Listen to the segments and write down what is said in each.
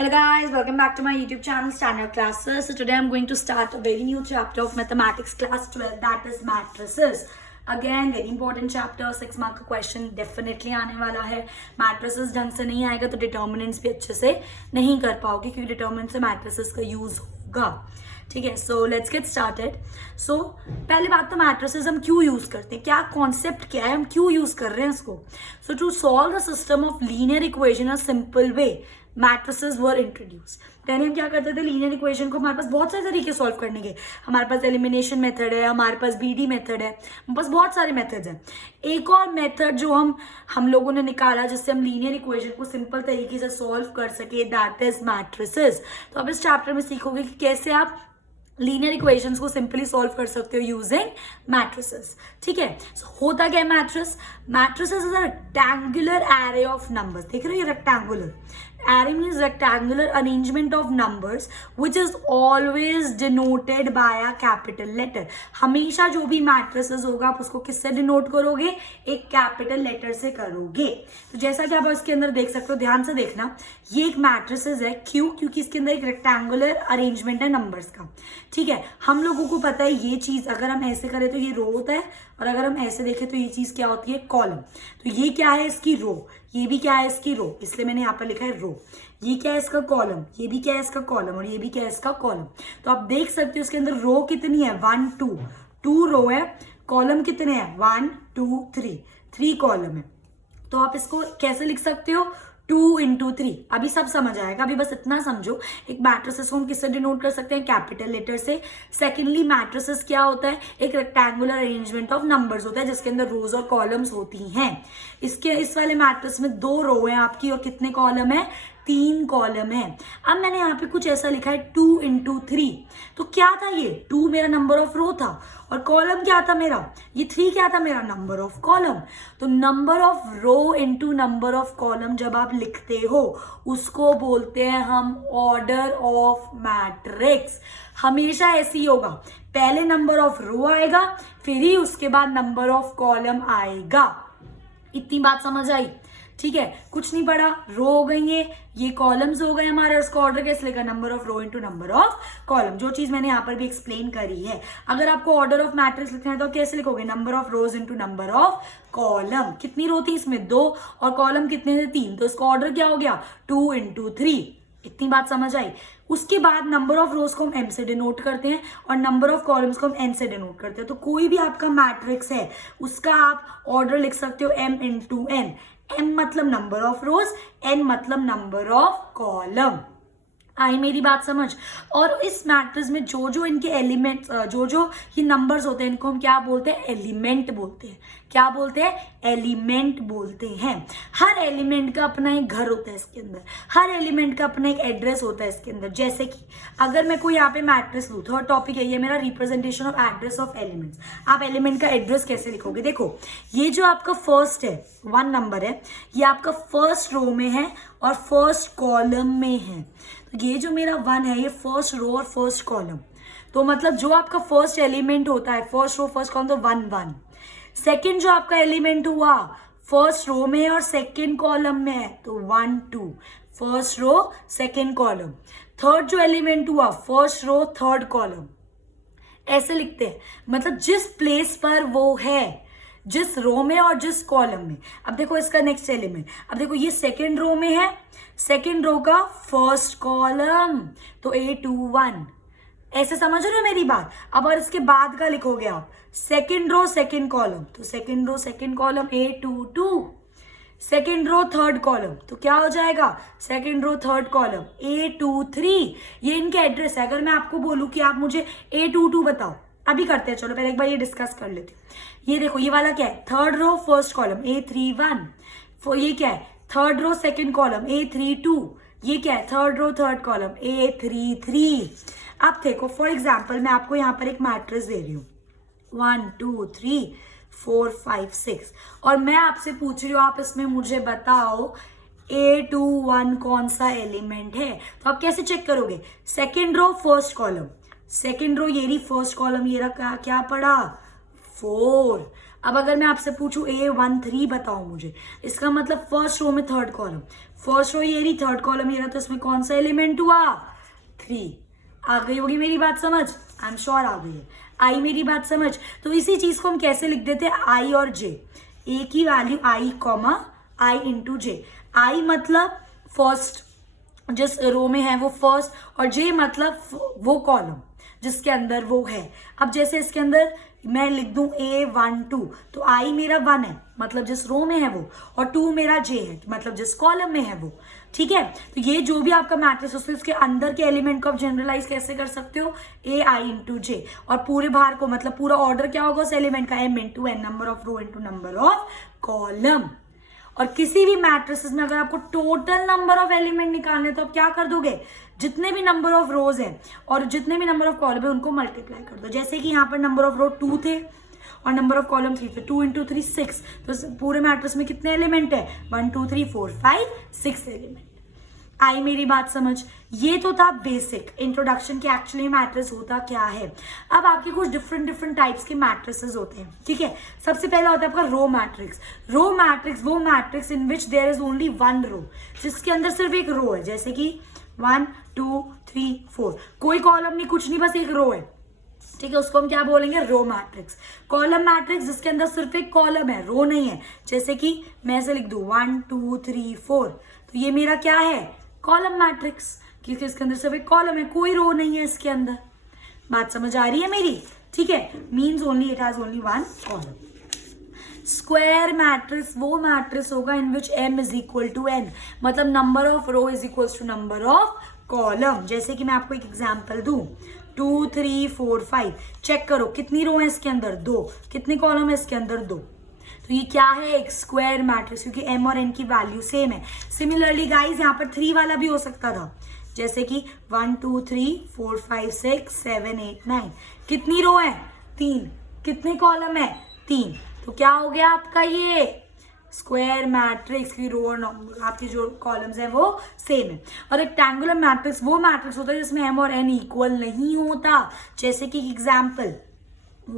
Hello guys, welcome back to my YouTube channel Standard Classes. So today I'm going to start a very new chapter of mathematics class 12, that is matrices. Again very important chapter, 6 mark का question definitely आने वाला है. Matrices ढंग से नहीं आएगा तो determinants भी अच्छे से नहीं कर पाओगे क्योंकि determinants से matrices का use होगा. ठीक है, सो लेट्स गेट स्टार्टेड. सो पहली बात तो मैट्रिसेस हम क्यों यूज करते हैं, क्या कॉन्सेप्ट क्या है, हम क्यों यूज कर रहे हैं इसको. So to solve the system of linear equation a simple way matrices were introduce. पहले हम क्या करते थे, लीनियर इक्वेशन को हमारे पास बहुत सारे तरीके सॉल्व करने के. हमारे पास एलिमिनेशन मेथड है, हमारे पास बीडी मेथड है, हमारे पास बहुत सारे मेथड्स हैं. एक और मेथड जो हम लोगों ने निकाला जिससे हम लीनियर इक्वेशन को सिंपल तरीके से सॉल्व कर सके, दैट इज मैट्रिसेस. तो अब इस चैप्टर में सीखोगे कि कैसे आप लीनियर इक्वेशंस को सिंपली सॉल्व कर सकते हो यूजिंग मैट्रिसेस. ठीक है, होता क्या है matrix. Matrices is a rectangular array of numbers. देख रहे हो ये rectangular array means rectangular arrangement of numbers which is always denoted by a capital letter. हमेशा जो भी मैट्रिसेस होगा आप उसको किससे डिनोट करोगे, एक कैपिटल लेटर से करोगे. तो जैसा कि आप इसके अंदर देख सकते हो, ध्यान से देखना, ये एक मैट्रिसेस है. क्यों? क्योंकि इसके अंदर एक रेक्टेंगुलर अरेंजमेंट है नंबर्स का. ठीक है, हम लोगों को पता है ये चीज अगर हम ऐसे करें तो ये रो होता है और अगर हम ऐसे देखें तो ये चीज क्या होती है, कॉलम. तो ये क्या है, इसकी रो. ये भी क्या है, इसकी रो, इसलिए मैंने यहाँ पर लिखा है रो. ये क्या है, इसका कॉलम. ये भी क्या है, इसका कॉलम. और ये भी क्या है, इसका कॉलम. तो आप देख सकते हो इसके अंदर रो कितनी है, 1 2 2 रो है. कॉलम कितने हैं, 1 2 3 कॉलम है. तो आप इसको कैसे लिख सकते हो, 2 into 3. अभी सब समझ आएगा, अभी बस इतना समझो. एक मैट्रिसेस को हम किससे डिनोट कर सकते हैं, कैपिटल लेटर से. सेकेंडली मैट्रिसेस क्या होता है, एक रेक्टेंगुलर अरेंजमेंट ऑफ नंबर्स होता है जिसके अंदर रोज और कॉलम्स होती हैं. इस वाले मैट्रिस में 2 रो है आपकी और कितने कॉलम है, 3 कॉलम है. अब मैंने यहाँ पे कुछ ऐसा लिखा है 2 into 3. तो क्या था, ये 2 मेरा नंबर ऑफ रो था और कॉलम क्या था मेरा, ये 3 क्या था मेरा, नंबर ऑफ कॉलम. तो number of row into number of column जब आप लिखते हो उसको बोलते हैं हम ऑर्डर ऑफ मैट्रिक्स. हमेशा ऐसे ही होगा, पहले नंबर ऑफ रो आएगा फिर ही उसके बाद नंबर ऑफ कॉलम आएगा. इतनी बात समझ आई. ठीक है, कुछ नहीं पड़ा, रो हो गई ये कॉलम्स हो गए हमारे. उसका ऑर्डर कैसे लेगा, number of row into number of column. जो चीज मैंने यहाँ पर भी एक्सप्लेन करी है. अगर आपको ऑर्डर ऑफ मैट्रिक्स लिखना है तो कैसे लिखोगे, number of rose into number of column. कितनी रो थी इसमें, 2 और कॉलम कितने थे, 3. तो इसका ऑर्डर क्या हो गया, 2 into 3. इतनी बात समझ आई. उसके बाद नंबर ऑफ रोज को हम एम से डिनोट करते हैं और नंबर ऑफ कॉलम्स को हम एन से डिनोट करते हैं. तो कोई भी आपका मैट्रिक्स है उसका आप ऑर्डर लिख सकते हो m into n. m मतलब नंबर ऑफ रोज, n मतलब नंबर ऑफ कॉलम. आई मेरी बात समझ. और इस मैट्रिक्स में जो जो इनके एलिमेंट्स, जो जो ये नंबर्स होते हैं, इनको हम क्या बोलते हैं, एलिमेंट बोलते हैं. क्या बोलते हैं, एलिमेंट बोलते हैं. हर एलिमेंट का अपना एक घर होता है इसके अंदर, हर एलिमेंट का अपना एक एड्रेस होता है इसके अंदर. जैसे कि अगर मैं कोई यहाँ पे मैट्रिक्स लूँ, थर्ड टॉपिक है ये मेरा, representation of address of elements. आप एलिमेंट का एड्रेस कैसे लिखोगे, देखो ये जो आपका फर्स्ट है 1 नंबर है, ये आपका फर्स्ट रो में है और फर्स्ट कॉलम में है. तो ये जो मेरा 1 है ये फर्स्ट रो और फर्स्ट कॉलम. तो मतलब जो आपका फर्स्ट एलिमेंट होता है, फर्स्ट रो फर्स्ट कॉलम, तो 1 1. सेकेंड जो आपका एलिमेंट हुआ फर्स्ट रो में और सेकेंड कॉलम में है तो 1 2. First row second column. Third जो एलिमेंट हुआ फर्स्ट रो थर्ड कॉलम. ऐसे लिखते हैं, मतलब जिस प्लेस पर वो है, जिस रो में और जिस कॉलम में. अब देखो इसका नेक्स्ट एलिमेंट, अब देखो ये सेकेंड रो में है, सेकेंड रो का फर्स्ट कॉलम तो A21. ऐसे समझ रहे हो मेरी बात. अब और इसके बाद का लिखोगे आप, सेकेंड रो सेकेंड कॉलम तो second row second column A22. Second row third column तो क्या हो जाएगा, second row third column A23. ये इनके एड्रेस है. अगर मैं आपको बोलूं कि आप मुझे A22 बताओ, अभी करते हैं, चलो पहले एक बार ये डिस्कस कर लेते हैं. ये देखो ये वाला क्या है, third row first column A31. ये क्या है, third row second column A32. ये क्या है, third row third column A33. अब देखो फॉर एग्जाम्पल मैं आपको यहाँ पर एक मैट्रिक्स दे रही हूँ 1 2 3 4 5 6 और मैं आपसे पूछ रही हूँ आप इसमें मुझे बताओ A21 कौन सा एलिमेंट है. तो आप कैसे चेक करोगे, second row first column, second row ये रही फर्स्ट कॉलम, ये रहा क्या पड़ा 4. अब अगर मैं आपसे पूछूं A13 बताओ मुझे, इसका मतलब फर्स्ट रो में थर्ड कॉलम, फर्स्ट रो ये रही, थर्ड कॉलम ये रहा, तो इसमें कौन सा एलिमेंट हुआ? 3। आ गई होगी मेरी बात समझ? आई एम श्योर आ गई है। आई मेरी बात समझ? तो इसी चीज को हम कैसे लिख देते हैं? आई और जे, ए की वैल्यू आई कॉमा आई इंटू जे। आई मतलब फर्स्ट जिस रो में है वो फर्स्ट, और जे मतलब वो कॉलम जिसके अंदर वो है। अब जैसे इसके अंदर मैं लिख दूं A12, तो आई मेरा 1 है मतलब जिस रो में है वो, और 2 मेरा जे है मतलब जिस कॉलम में है वो। ठीक है, तो ये जो भी आपका मैट्रिक्स होता है उसके अंदर के एलिमेंट को आप जनरलाइज कैसे कर सकते हो? ए आई इंटू जे, और पूरे बाहर को मतलब पूरा ऑर्डर क्या होगा उस एलिमेंट का? M into N, number of row into number of column. और किसी भी मैट्रिसेस में अगर आपको टोटल नंबर ऑफ एलिमेंट निकालने तो आप क्या कर दोगे? जितने भी नंबर ऑफ रोज हैं और जितने भी नंबर ऑफ कॉलम है उनको मल्टीप्लाई कर दो। जैसे कि यहाँ पर नंबर ऑफ रो 2 थे और नंबर ऑफ कॉलम 3 थे, 2 इंटू 3 6, तो पूरे मैट्रिक्स में कितने एलिमेंट है? 1 2 3 4 5 6 एलिमेंट। आई मेरी बात समझ? ये तो था बेसिक इंट्रोडक्शन कि एक्चुअली मैट्रिक्स होता क्या है। अब आपके कुछ डिफरेंट टाइप्स के मैट्रिसेस होते हैं। ठीक है, सबसे पहला होता है आपका रो मैट्रिक्स। रो मैट्रिक्स वो matrix in which there is only one row, जिसके अंदर सिर्फ एक रो है। जैसे कि 1 2 3 4, कोई कॉलम नहीं कुछ नहीं, बस एक रो है। ठीक है, उसको हम क्या बोलेंगे? Row matrix. कॉलम मैट्रिक्स जिसके अंदर सिर्फ एक कॉलम है, रो नहीं है। जैसे कि मैं ऐसे लिख दूं 1 2 3 4, तो ये मेरा क्या है? कॉलम मैट्रिक्स, क्योंकि इसके अंदर सिर्फ एक कॉलम है, कोई रो नहीं है इसके अंदर। बात समझ आ रही है मेरी? ठीक है, means only it has only one column. Square matrix वो मैट्रिक्स होगा in which m is equal to n, मतलब number of row is equal to number of column. जैसे कि मैं आपको एक एग्जांपल दूं, 2 3 4 5, चेक करो कितनी रो है इसके अंदर? 2। कितने कॉलम है इसके अंदर? 2। तो ये क्या है? एक स्क्वायर मैट्रिक्स, क्योंकि m और n की वैल्यू सेम है। सिमिलरली गाइज यहाँ पर 3 वाला भी हो सकता था, जैसे कि 1 2 3 4 5 6 7 8 9, कितनी रो है? 3। कितने कॉलम है? 3। तो क्या हो गया आपका ये स्क्वायर मैट्रिक्स की रो और आपकी जो कॉलम्स हैं वो सेम है। और रेक्टेंगुलर मैट्रिक्स वो मैट्रिक्स होता है जिसमें m और n इक्वल नहीं होता। जैसे कि एग्जाम्पल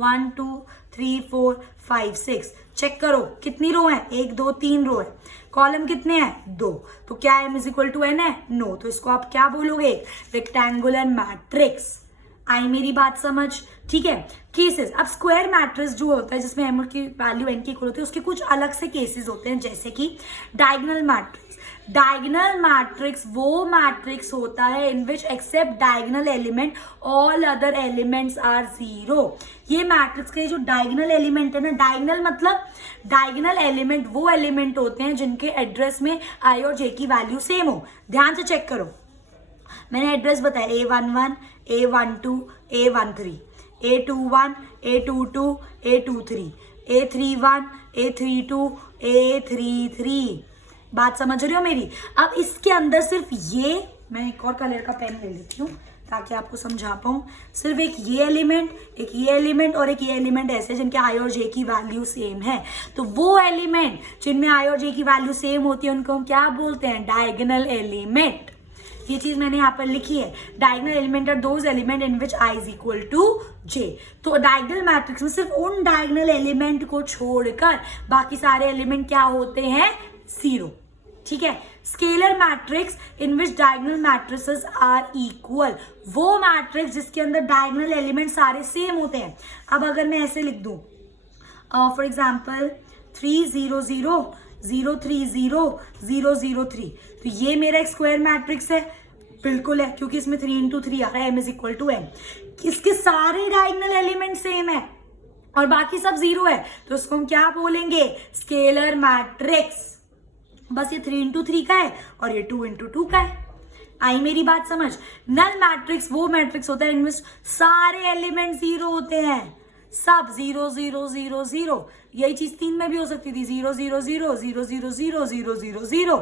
1 2 3 4 5 6, चेक करो कितनी रो है? 1 2 3 रो है। कॉलम कितने हैं? 2। तो क्या m is equal to n है? नो। तो इसको आप क्या बोलोगे? Rectangular matrix. आई मेरी बात समझ? ठीक है, केसेस। अब स्क्वायर मैट्रिक्स जो होता है जिसमें m की वैल्यू n की इक्वल होती है, उसके कुछ अलग से केसेस होते हैं, जैसे कि डायगोनल मैट्रिक्स। डायगोनल मैट्रिक्स वो मैट्रिक्स होता है in which except diagonal element all other elements are 0। ये मैट्रिक्स के जो डायगोनल एलिमेंट है ना, डायगोनल मतलब डायगोनल एलिमेंट वो एलिमेंट होते हैं जिनके एड्रेस में i और j की वैल्यू सेम हो। ध्यान से चेक करो, मैंने एड्रेस बताया A11 A12 A13, A21 A22 A23, A31 A32 A33। बात समझ रहे हो मेरी? अब इसके अंदर सिर्फ ये, मैं एक और कलर का पेन ले लेती हूँ ताकि आपको समझा पाऊँ। सिर्फ एक ये एलिमेंट, एक ये एलिमेंट और एक ये एलिमेंट ऐसे जिनके आई और जे की वैल्यू सेम है। तो वो एलिमेंट जिनमें आई और जे की वैल्यू सेम होती है उनको हम क्या बोलते हैं? Diagonal element. ये चीज मैंने यहाँ पर लिखी है, diagonal element are those element in which i is equal to j. तो डायगोनल मैट्रिक्स में सिर्फ उन डायगोनल एलिमेंट को छोड़कर बाकी सारे एलिमेंट क्या होते हैं? 0। ठीक है, scalar matrix in which diagonal matrices are equal, वो मैट्रिक्स जिसके अंदर डायगोनल एलिमेंट सारे सेम होते हैं। अब अगर मैं ऐसे लिख दूं फॉर एग्जाम्पल 3 0 0 0 3 0 0 0 3, तो ये मेरा एक स्क्वायर मैट्रिक्स है। बिल्कुल है, क्योंकि इसमें 3 इंटू 3 आ रहा है, m is equal to n। इसके सारे डायगोनल एलिमेंट सेम है और बाकी सब 0 है, तो इसको हम क्या बोलेंगे? Scalar matrix. बस ये 3 इंटू 3 का है और ये 2 इंटू 2 का है। आई मेरी बात समझ? नल मैट्रिक्स वो मैट्रिक्स होता है इनमें सारे एलिमेंट 0 होते हैं, सब 0 0 0 0। यही चीज 3 में भी हो सकती थी, 0 0 0 0 0 0 0 0 0।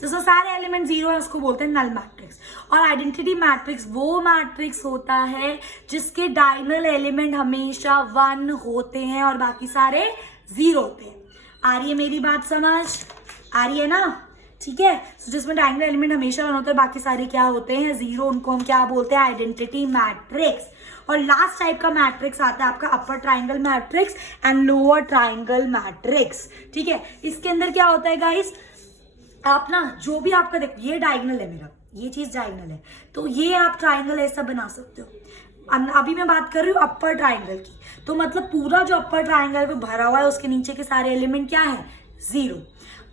तो सारे एलिमेंट 0 है, उसको बोलते हैं नल मैट्रिक्स। और आइडेंटिटी मैट्रिक्स वो मैट्रिक्स होता है जिसके डायगोनल एलिमेंट हमेशा 1 होते हैं और बाकी सारे 0 होते हैं। आ रही है मेरी बात समझ? आ रही है ना? ठीक है। तो जिसमें डायगोनल एलिमेंट हमेशा 1 होता है, बाकी सारे क्या होते हैं 0, उनको हम क्या बोलते हैं आइडेंटिटी मैट्रिक्स। और लास्ट टाइप का मैट्रिक्स आता है आपका अपर triangle matrix and lower triangle matrix. ठीक है, इसके अंदर क्या होता है गाइस, आप ना जो भी आपका देखो ये डायगोनल है मेरा, ये चीज डायगोनल है, तो ये आप ट्राइंगल ऐसा बना सकते हो। अभी मैं बात कर रही हूँ अपर ट्राइंगल की, तो मतलब पूरा जो अपर ट्राइंगल में भरा हुआ है उसके नीचे के सारे एलिमेंट क्या है 0।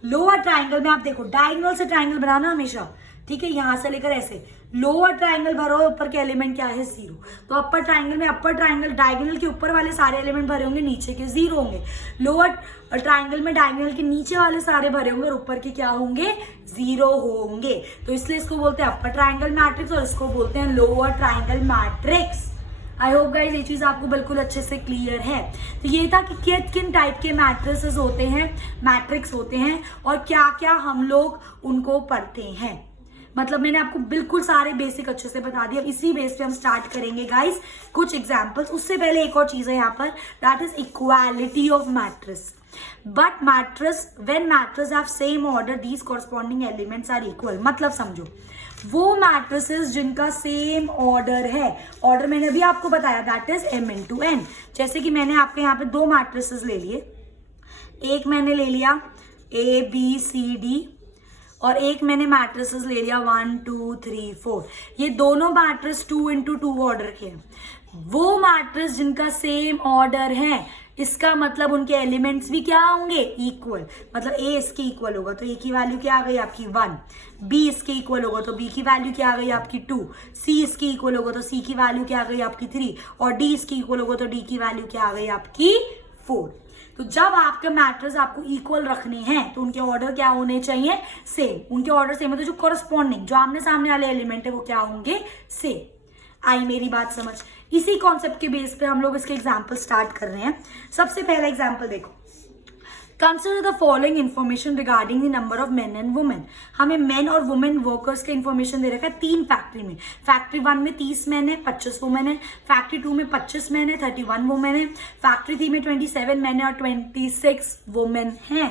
लोअर ट्राइंगल में आप देखो डायगोनल से ट्राइंगल बनाना हमेशा, ठीक है, यहां से लेकर ऐसे लोअर ट्राइंगल भरा हुआ, ऊपर के एलिमेंट क्या है 0। तो अपर ट्राइंगल में अपर ट्राइंगल डायगोनल के ऊपर वाले सारे एलिमेंट भरे होंगे, नीचे के 0 होंगे। लोअर ट्राइंगल में डायगोनल के नीचे वाले सारे भरे होंगे और ऊपर के क्या होंगे 0 होंगे। तो इसलिए इसको बोलते हैं अपर ट्राइंगल मैट्रिक्स और इसको बोलते हैं lower triangle matrix. I hope guys ये चीज आपको बिल्कुल अच्छे से क्लियर है। तो ये था कि किन टाइप के मैट्रिसेस होते हैं, मैट्रिक्स होते हैं और क्या क्या हम लोग उनको पढ़ते हैं। मतलब मैंने आपको बिल्कुल सारे बेसिक अच्छे से बता दिया। इसी बेस पे हम स्टार्ट करेंगे गाइस कुछ एग्जांपल्स। उससे पहले एक और चीज है यहाँ पर, that is equality of matrix. But matrix when matrix have same order these corresponding elements are equal. मतलब समझो वो मैट्रिसेस जिनका सेम ऑर्डर है, ऑर्डर मैंने अभी आपको बताया दैट इज m×n। जैसे कि मैंने आपके यहाँ पे 2 मैट्रिसेस ले लिए, एक मैंने ले लिया ABCD और एक मैंने मैट्रिसेस ले लिया 1 2 3 4। ये दोनों मैट्रिस 2×2 ऑर्डर के हैं। वो मैट्रिस जिनका सेम ऑर्डर है, इसका मतलब उनके एलिमेंट्स भी क्या होंगे इक्वल। मतलब A इसके इक्वल होगा तो A की वैल्यू क्या आ गई आपकी 1, B इसके इक्वल होगा तो B की वैल्यू क्या आ गई आपकी 2, C इसके इक्वल होगा तो C की वैल्यू क्या आ गई आपकी 3 और D इसके इक्वल होगा तो D की वैल्यू क्या आ गई आपकी 4। तो जब आपके मैट्रिक्स आपको इक्वल रखने हैं तो उनके ऑर्डर क्या होने चाहिए सेम। उनके ऑर्डर सेम है तो जो कॉरस्पॉन्डिंग जो आमने सामने वाले एलिमेंट है वो क्या होंगे सेम। आई मेरी बात समझ। इसी कॉन्सेप्ट के बेस पे हम लोग इसके एग्जाम्पल स्टार्ट कर रहे हैं। सबसे पहला एग्जाम्पल देखो, consider the following information regarding the number of main and women. हमें मेन और वुमेन वर्कर्स का इन्फॉर्मेशन दे रखा है 3 फैक्ट्री में। फैक्ट्री 1 में 30 मैन है 25 वुमेन है, फैक्ट्री 2 में 25 मैन है 31 वुमेन है, फैक्ट्री 3 में 27 मैन है और 26 वुमेन है।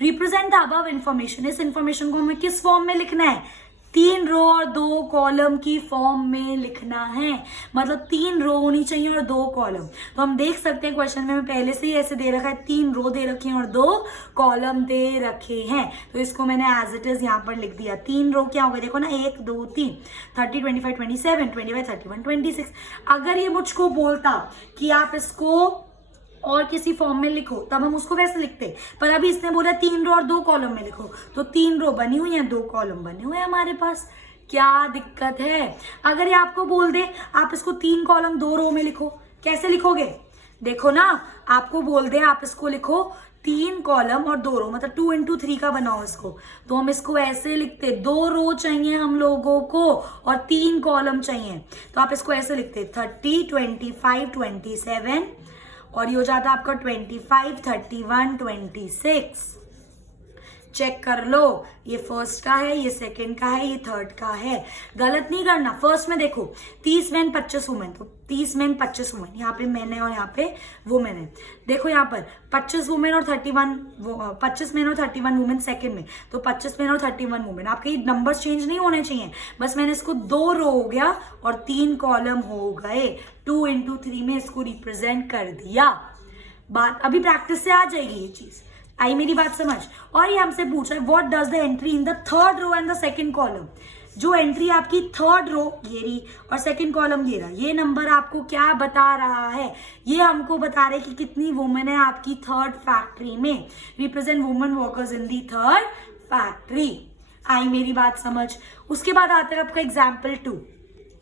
Represent the above information. इस इन्फॉर्मेशन को हमें किस फॉर्म में लिखना है 3 रो और 2 कॉलम की फॉर्म में लिखना है। मतलब 3 रो होनी चाहिए और 2 कॉलम। तो हम देख सकते हैं क्वेश्चन में पहले से ही ऐसे दे रखा है 3 रो दे रखे हैं और 2 कॉलम दे रखे हैं। तो इसको मैंने एज इट इज यहाँ पर लिख दिया। 3 रो क्या हो गए देखो ना 1 2 3 30 25 27 25 31 26। अगर ये मुझको बोलता कि आप इसको और किसी फॉर्म में लिखो तब हम उसको वैसे लिखते, पर अभी इसने बोला 3 रो और 2 कॉलम में लिखो, तो 3 रो बनी हुई है 2 कॉलम बने हुए हैं हमारे पास। क्या दिक्कत है? अगर ये आपको बोल दे आप इसको 3 कॉलम 2 रो में लिखो, कैसे लिखोगे? देखो ना आपको बोल दे आप इसको लिखो 3 कॉलम और 2 रो, मतलब 2×3 का बनाओ इसको, तो हम इसको ऐसे लिखते 2 रो चाहिए हम लोगों को और 3 कॉलम चाहिए, तो आप इसको ऐसे लिखते 30 25 27 और ये हो जाता है आपका 25 31 26। चेक कर लो, ये फर्स्ट का है, ये सेकंड का है, ये थर्ड का है। गलत नहीं करना। फर्स्ट में देखो 30 मैन 25 वुमेन, तो 30 मैन 25 वुमेन, यहाँ पे मैन है और यहाँ पे वुमेन है। देखो यहाँ पर 25 वुमेन और 25 मैन और 31 वुमेन सेकंड में, तो 25 मैन और 31 वुमेन। आपके ये नंबर्स चेंज नहीं होने चाहिए, बस मैंने इसको 2 रो हो गया और 3 कॉलम हो गए। 2×3 में इसको रिप्रेजेंट कर दिया। बात अभी प्रैक्टिस से आ जाएगी ये चीज। आई मेरी बात समझ। और ये हमसे पूछ रहा है what does the entry in the third row and the second column. जो एंट्री आपकी थर्ड रो ये रही और सेकंड कॉलम ये रहा, ये नंबर आपको क्या बता रहा है? ये हमको बता रहे कि कितनी वुमेन है आपकी थर्ड फैक्ट्री में। Represent women workers in the third factory. आई मेरी बात समझ। उसके बाद आता है आपका एग्जाम्पल 2।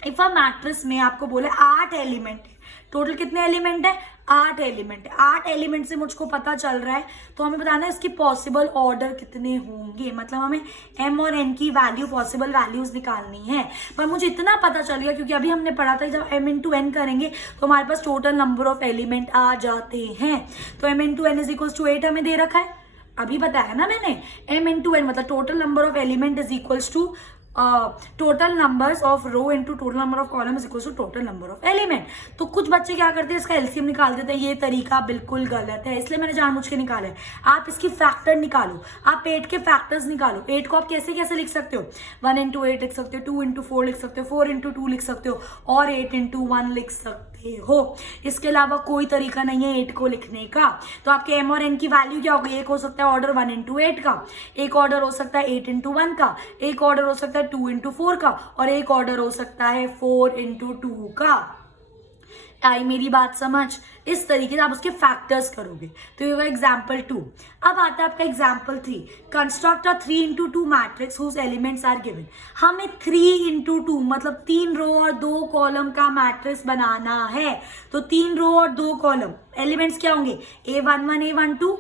इफ अ मैट्रिक्स में आपको बोले 8 एलिमेंट है, टोटल कितने एलिमेंट है 8 एलिमेंट है। 8 एलिमेंट से मुझको पता चल रहा है तो हमें बताना है इसकी पॉसिबल ऑर्डर कितने होंगे। मतलब हमें m और n की वैल्यू पॉसिबल वैल्यूज निकालनी है। पर मुझे इतना पता चल गया क्योंकि अभी हमने पढ़ा था जब m×n करेंगे तो हमारे पास टोटल नंबर ऑफ एलिमेंट आ जाते हैं। तो m×n = 8 हमें दे रखा है, अभी बताया ना मैंने। m×n मतलब total number of element is equals to total numbers of row into total number of column is equal to total number of element. तो कुछ बच्चे क्या करते हैं, इसका एलसीएम निकाल देते हैं। ये तरीका बिल्कुल गलत है, इसलिए मैंने जानबूझ के निकाला है। आप इसकी फैक्टर निकालो, आप 8 के फैक्टर्स निकालो। 8 को आप कैसे कैसे लिख सकते हो, 1 इंटू 8 लिख सकते हो, 2 इंटू 4 लिख सकते हो, 4 इंटू 2 लिख सकते हो, और 8 इंटू 1 लिख सकते हो। इसके अलावा कोई तरीका नहीं है 8 को लिखने का। तो आपके एम और एन की वैल्यू क्या होगी, एक हो सकता है ऑर्डर 1 इंटू 8 का, एक ऑर्डर हो सकता है 8 इंटू 1 का, एक ऑर्डर हो सकता है 2 इंटू 4 का, और एक ऑर्डर हो सकता है 4 इंटू 2 का। आई मेरी बात समझ? इस तरीके से आप उसके फैक्टर्स करोगे। तो ये होगा एग्जाम्पल 2। अब आता है आपका example 3। Construct a 3 into 2 matrix whose elements are given. हमें 3 इंटू 2 मतलब 3 रो और 2 कॉलम का मैट्रिक्स बनाना है। तो 3 रो और 2 कॉलम, एलिमेंट्स क्या होंगे, A11 A12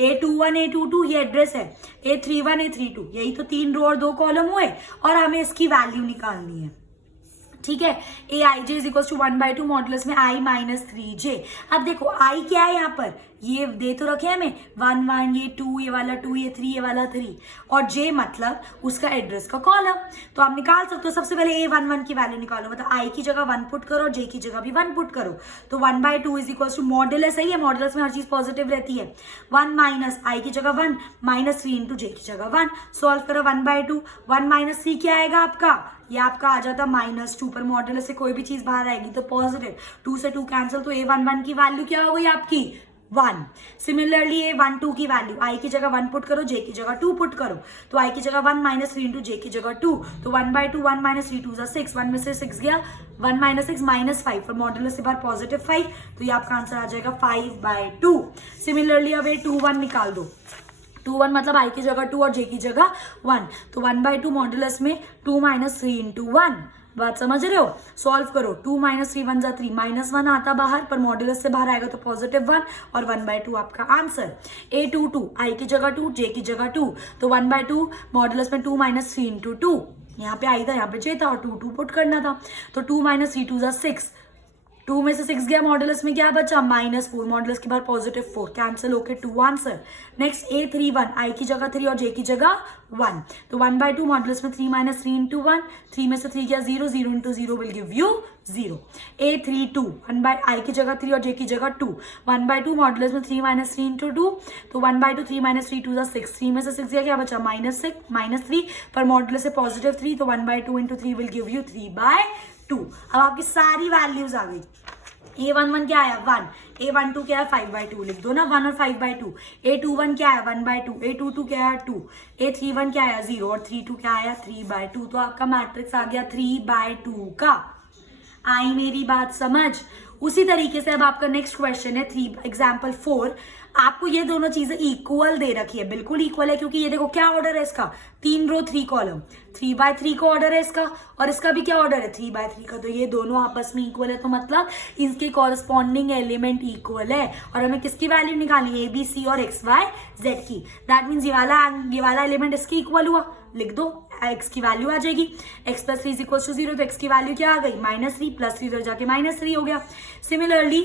A21 A22, ये एड्रेस है, A31 A32, यही तो 3 रो और 2 कॉलम हुए, और हमें इसकी वैल्यू निकालनी है। ठीक है, ए आई जे इज इक्वल टू 1/2 मॉडुलस में i माइनस 3j। अब देखो i क्या है, यहाँ पर ये दे तो रखे हमें 1 1, ये 2, ये वाला 2, ये 3, ये वाला 3, और j मतलब उसका एड्रेस का कॉलम। तो आप निकाल सकते हो। सबसे पहले A11 की वैल्यू निकालो, मतलब i की जगह 1 पुट करो, j की जगह भी 1 पुट करो। तो 1/2 इज इक्वल टू मॉडुलस, सही है, मॉडुलस में हर चीज पॉजिटिव रहती है। 1 माइनस i की जगह 1 माइनस 3 इंटू j की जगह 1। सॉल्व करो 1/2, 1 माइनस 3 क्या आएगा आपका, ये आपका आ जाता -2 पर मॉडुलस से कोई भी चीज बाहर आएगी तो पॉजिटिव, 2 से 2 कैंसिल, तो A11 की वैल्यू क्या हो गई आपकी 1। सिमिलरली A12 की वैल्यू, i की जगह 1 पुट करो, j की जगह 2 पुट करो। तो i की जगह 1 माइनस 3 इंटू j की जगह 2, तो 1/2, 1 माइनस 3 2 6, 1 में से 6 गया, 1 माइनस 6 माइनस 5, और मॉडुलस से बाहर पॉजिटिव 5, तो ये आपका आंसर आ जाएगा 5/2। सिमिलरली अब A21 निकाल दो। 2 1 मतलब i की जगह 2 और j की जगह 1, तो 1/2 मॉडुलस में 2 माइनस 3 इंटू 1। बात समझ रहे हो? सॉल्व करो, 2 माइनस 3 1 जा 3, -1 आता बाहर, पर मॉडुलस से बाहर आएगा तो पॉजिटिव 1, और 1/2 आपका आंसर। A22 i की जगह 2, j की जगह 2, तो 1/2 मॉडुलस में 2 माइनस 3 इंटू 2, यहाँ पे i था, यहाँ पे j था, और 2 2 पुट करना था। तो 2 माइनस 3 2 जा 6, 2 में से 6 गया, मॉडुलस में क्या बचा -4, मॉडुलस के बाद पॉजिटिव 4, कैंसिल होके 2 आंसर। नेक्स्ट A31 i की जगह 3 और j की जगह 1, तो 1/2 मॉडुलस में 3 माइनस 3 इंटू 1, 3 में से 3 गया 0, 0 into 0 will give you 0। A32 i की जगह 3 और j की जगह 2, 1/2 मॉडुलस में 3 माइनस 3 इंटू 2, तो 1/2 3 माइनस 3 2 जा 6, 3 में से 6 गया, क्या बचा -3, पर मॉडुलस से पॉजिटिव 3, तो 1/2 इंटू 3 विल गिव यू 3/2। अब आपकी सारी वैल्यूज आ गई। A11 क्या आया 1, A12 क्या है 5/2, लिख दो ना 1 और 5/2। A21 क्या है 1/2, A22 क्या है 2, A31 क्या आया 0, और 32 क्या आया 3/2। तो आपका मैट्रिक्स आ गया 3/2 का। आई मेरी बात समझ? उसी तरीके से अब आपका नेक्स्ट क्वेश्चन है एग्जाम्पल 4। आपको ये दोनों चीजें इक्वल दे रखी है, बिल्कुल इक्वल है, क्योंकि ये देखो क्या ऑर्डर है इसका, 3 रो 3 कॉलम, 3/3 का ऑर्डर है इसका, और इसका भी क्या ऑर्डर है 3/3 का। तो ये दोनों आपस में इक्वल है, तो मतलब इनके कॉरस्पॉन्डिंग एलिमेंट इक्वल है। और हमें किसकी वैल्यू निकालनी है, ABC और XYZ की। दैट मीन्स ये वाला एलिमेंट इसकी इक्वल हुआ, लिख दो, x की वैल्यू आ जाएगी, x + 3 = 0, तो x की वैल्यू क्या आ गई -3, +3 इधर जाके -3 हो गया। सिमिलरली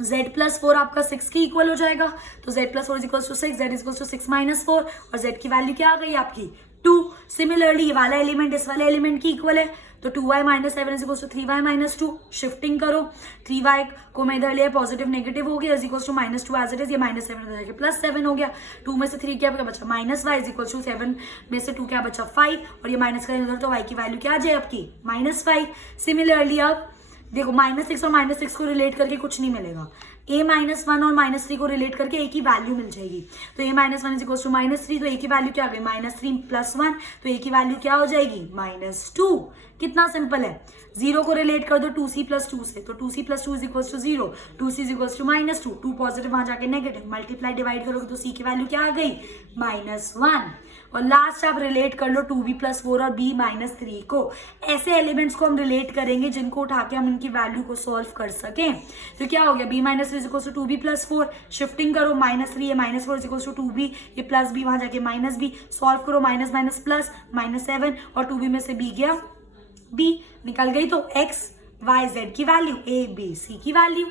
z + 4 आपका 6 के इक्वल हो जाएगा, तो z + 4 = 6, z = 6 - 4, और z की वैल्यू क्या आ गई आपकी 2। सिमिलरली ये वाला एलिमेंट इस वाले एलिमेंट की इक्वल है, तो 2y - 7 = 3y - 2। शिफ्टिंग करो, 3y को मैं इधर लिया, पॉजिटिव नेगेटिव हो गया, -2 एज इट इज, ये -7 इधर जाके +7 हो गया। 2 में से 3 क्या बचा -y, 7 में से 2 क्या बचा 5, और ये माइनस करें उधर, तो y की वैल्यू क्या आ जाए आपकी -5। सिमिलरली अब देखो -6 और -6 को रिलेट करके कुछ नहीं मिलेगा, a -1 और -3 को रिलेट करके a की वैल्यू मिल जाएगी। तो a - 1 = -3, तो a की वैल्यू क्या आ गई -3 + 1, तो a की वैल्यू क्या हो जाएगी -2। कितना सिंपल है, 0 को रिलेट कर दो 2c + 2 से, तो 2c + 2 = 0, 2c = -2, 2 पॉजिटिव वहां जाके नेगेटिव, मल्टीप्लाई डिवाइड करोगे तो c की वैल्यू क्या आ गई -1। और लास्ट आप रिलेट कर लो 2b + 4 और b - 3 को। ऐसे एलिमेंट्स को हम रिलेट करेंगे जिनको उठा के हम इनकी वैल्यू को सॉल्व कर सकें। तो क्या हो गया, b - 3 = 2b + 4, शिफ्टिंग करो, -3 है -4 = 2b, ये +b वहां जाके -b, सॉल्व करो, -+ -7, और 2b में से b गया b, निकल गई। तो x y z की वैल्यू, a b c की value.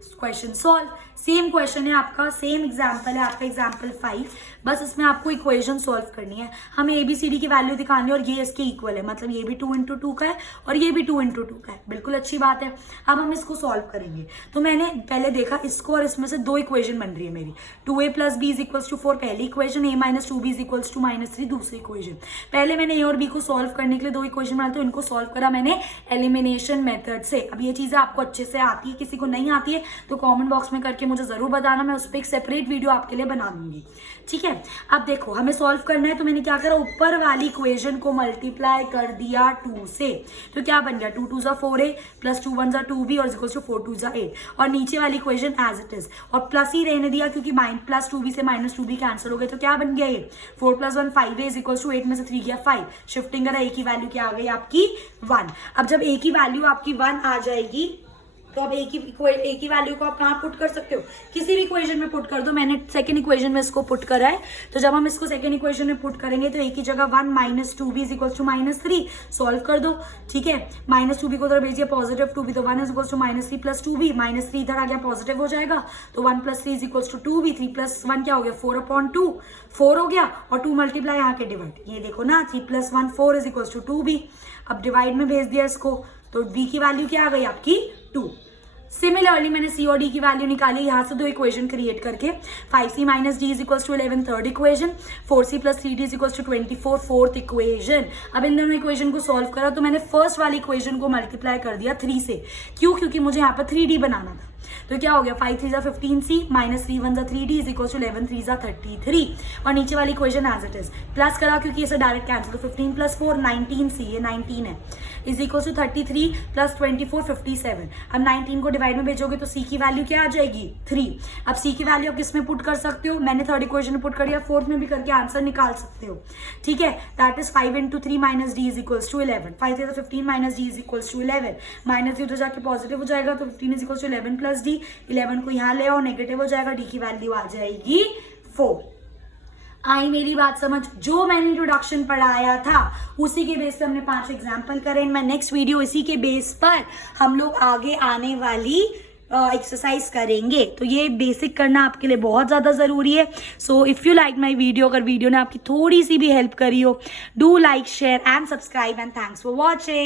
Question solve. Same question है आपका, सेम एग्जाम्पल है आपका एग्जाम्पल 5, बस इसमें आपको इक्वेशन सॉल्व करनी है। हमें ABCD की वैल्यू दिखानी है और ये इसके इक्वल है, मतलब ये भी 2 इंटू 2 का है और ये भी 2 इंटू 2 का है। बिल्कुल अच्छी बात है। अब हम इसको सॉल्व करेंगे। तो मैंने पहले देखा इसको और इसमें से 2 इक्वेशन बन रही है मेरी। 2a plus b is equals to 4 पहली equation, a minus 2b is equals to -3 दूसरी इक्वेशन। पहले मैंने a और b को सॉल्व करने के लिए 2 इक्वेशन बनाए, तो इनको सॉल्व करा मैंने एलिमिनेशन मेथड से। अब ये चीजें आपको अच्छे से आती है, किसी को नहीं आती है तो कमेंट बॉक्स में करके मुझे जरूर बताना, मैं उस पर एक सेपरेट वीडियो आपके लिए बना दूंगी। ठीक है, अब देखो हमें सॉल्व करना है, तो मैंने क्या करा, ऊपर वाली इक्वेशन को मल्टीप्लाई कर दिया 2 से, तो क्या बन गया 2 2 जा 4a प्लस 2 1 जा 2b और इक्वल्स टू 4 2 जा 8, और नीचे वाली इक्वेशन एज इट इज, और प्लस ही रहने दिया क्योंकि प्लस 2b से माइनस 2b कैंसिल हो गए, तो क्या बन गया ये 4 + 1 5a इज इक्वल्स टू 8 में से 3 गया 5, शिफ्टिंग करा a की वैल्यू क्या आ गई आपकी 1। अब जब a की वैल्यू आपकी 1 आ जाएगी तो अब एक ही वैल्यू को आप कहाँ पुट कर सकते हो, किसी भी इक्वेशन में पुट कर दो। मैंने सेकंड इक्वेशन में इसको पुट करा है, तो जब हम इसको सेकंड इक्वेशन में पुट करेंगे तो एक ही जगह 1 minus 2b is equal to -3 solve कर दो। ठीक है, -2b को उधर भेजिए, पॉजिटिव 2b, तो 1 is equal to -3 plus 2b, -3 इधर आ गया पॉजिटिव हो जाएगा, तो 1 + 3 इज इक्वल टू 2b, 3 + 1 क्या हो गया 4/2, 4 हो गया, और 2 मल्टीप्लाई यहाँ के डिवाइड, ये देखो ना 3 + 1 4 इज इक्वल टू 2b। अब डिवाइड में भेज दिया इसको, तो b की वैल्यू क्या आ गई आपकी 2। सिमिलरली मैंने c और d की वैल्यू निकाली, यहाँ से 2 इक्वेशन क्रिएट करके 5c minus d is equal to 11 third equation, 4c plus 3d is equal to 24 fourth equation. अब इन दोनों इक्वेशन को सॉल्व करा, तो मैंने फर्स्ट वाली इक्वेशन को मल्टीप्लाई कर दिया 3 से, क्यों, क्योंकि मुझे यहाँ पर 3d बनाना था। तो क्या हो गया 5 3 जा 15c माइनस 3 1 जा 3d इज इक्वल टू 11 3 जा 33, और नीचे वाली equation as it is, plus करा क्योंकि इसे डायरेक्ट कैंसिल, तो 15 + 4 19c, ये 19 है, इज इक्वल टू 33 प्लस 24 57। अब 19 को डिवाइड में भेजोगे तो c की वैल्यू क्या आ जाएगी 3। अब c की वैल्यू आप किस में पुट कर सकते हो, मैंने थर्ड इक्वेशन में पुट कर दिया, फोर्थ में भी करके आंसर निकाल सकते हो। ठीक है, that is 5 × 3 minus d is equal to 11, 5 3 15 minus d is equal to 11, minus d उधर जाके पॉजिटिव हो जाएगा, तो 15 is equal to 11 plus d, 11 को यहाँ ले आओ नेगेटिव हो जाएगा, d की वैल्यू आ जाएगी 4। आई मेरी बात समझ, जो मैंने इंट्रोडक्शन पढ़ाया था उसी के बेस पे हमने 5 एग्जाम्पल करे। इन माय नेक्स्ट वीडियो इसी के बेस पर हम लोग आगे आने वाली एक्सरसाइज करेंगे, तो ये बेसिक करना आपके लिए बहुत ज़्यादा ज़रूरी है। So if you like my video, अगर वीडियो ने आपकी थोड़ी सी भी हेल्प करी हो, do like share and subscribe, and thanks for watching.